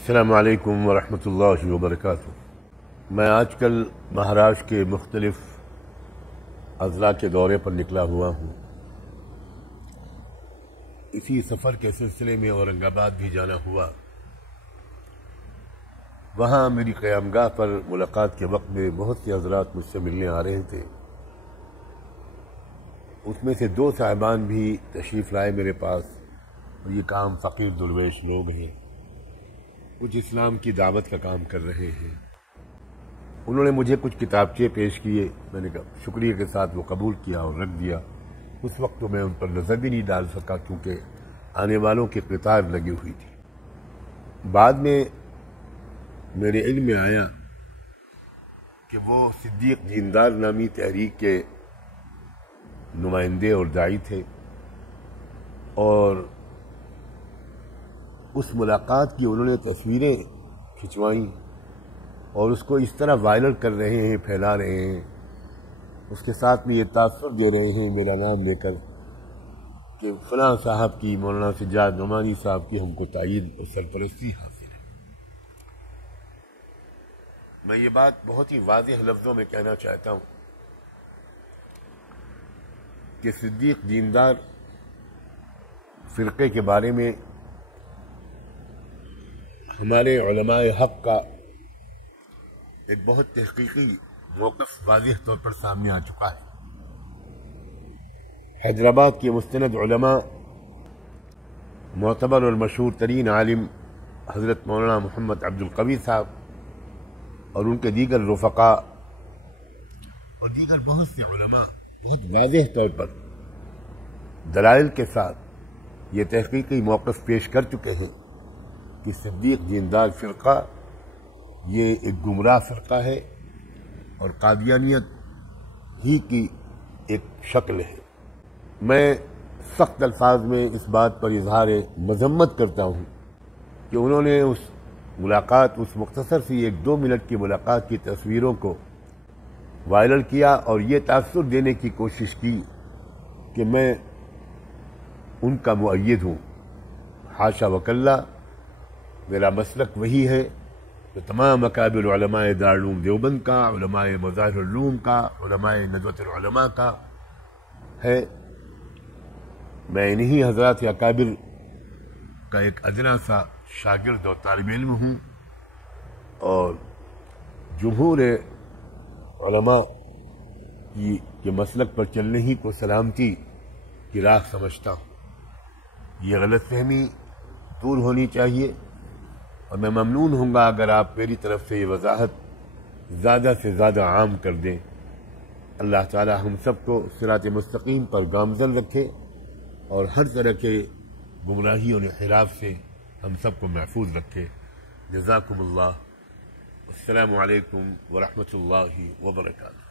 السلام علیکم ورحمۃ اللہ وبرکاتہ۔ میں آج کل مہاراشٹر کے مختلف اضلاع کے دورے پر نکلا ہوا ہوں۔ اسی سفر کے سلسلے میں اورنگ آباد بھی جانا ہوا۔ وہاں میری قیامگاہ پر ملاقات کے وقت میں بہت سے حضرات مجھ سے ملنے آ رہے تھے۔ اس میں سے 2 صاحبان بھی تشریف لائے میرے پاس، اور یہ کام فقیر درویش لوگ ہیں، کچھ اسلام کی دعوت کا کام کر رہے ہیں۔ انہوں نے مجھے کچھ کتابچے پیش کیے، میں نے کہا شکریہ کے ساتھ وہ قبول کیا اور رکھ دیا۔ اس وقت تو میں ان پر نظر بھی نہیں ڈال سکا کیونکہ آنے والوں کی قطار لگی ہوئی تھی۔ بعد میں میرے علم میں آیا کہ وہ صدیق دیندار نامی تحریک کے نمائندے اور داعی تھے، اور اس ملاقات کی انہوں نے تصویریں کھنچوائیں اور اس کو اس طرح وائرل کر رہے ہیں، پھیلا رہے ہیں، اس کے ساتھ میں یہ تاثر دے رہے ہیں میرا نام لے کر کہ فلاں صاحب کی، مولانا سجاد نعمانی صاحب کی ہم کو تائید اور سرپرستی حاصل ہے۔ میں یہ بات بہت ہی واضح لفظوں میں کہنا چاہتا ہوں کہ صدیق دیندار فرقے کے بارے میں ہمارے علماء حق کا ایک بہت تحقیقی موقف واضح طور پر سامنے آ چکا ہے۔ حیدرآباد کے مستند علماء، معتبر اور مشہور ترین عالم حضرت مولانا محمد عبد القوی صاحب اور ان کے دیگر رفقاء اور دیگر بہت سے علماء بہت واضح طور پر دلائل کے ساتھ یہ تحقیقی موقف پیش کر چکے ہیں کہ صدیق دیندار فرقہ یہ ایک گمراہ فرقہ ہے اور قادیانیت ہی کی ایک شکل ہے۔ میں سخت الفاظ میں اس بات پر اظہار مذمت کرتا ہوں کہ انہوں نے اس ملاقات، اس مختصر سی 1-2 منٹ کی ملاقات کی تصویروں کو وائرل کیا اور یہ تاثر دینے کی کوشش کی کہ میں ان کا مؤید ہوں۔ حاشا وکلا، میرا مسلک وہی ہے کہ تمام اکابر علماء دارالعلوم دیوبند کا، علماء مظاہر العلوم کا، علماء ندوۃ العلماء کا ہے۔ میں انہی حضرات اکابر کا ایک ادنا سا شاگرد اور طالب علم ہوں، اور جمہور علماء کے مسلک پر چلنے ہی کو سلامتی کی راہ سمجھتا ہوں۔ یہ غلط فہمی دور ہونی چاہیے، اور میں ممنون ہوں گا اگر آپ میری طرف سے یہ وضاحت زیادہ سے زیادہ عام کر دیں۔ اللہ تعالی ہم سب کو صراط مستقیم پر گامزن رکھے اور ہر طرح کے گمراہی اور انحراف سے ہم سب کو محفوظ رکھے۔ جزاکم اللہ۔ السلام علیکم ورحمۃ اللہ وبرکاتہ۔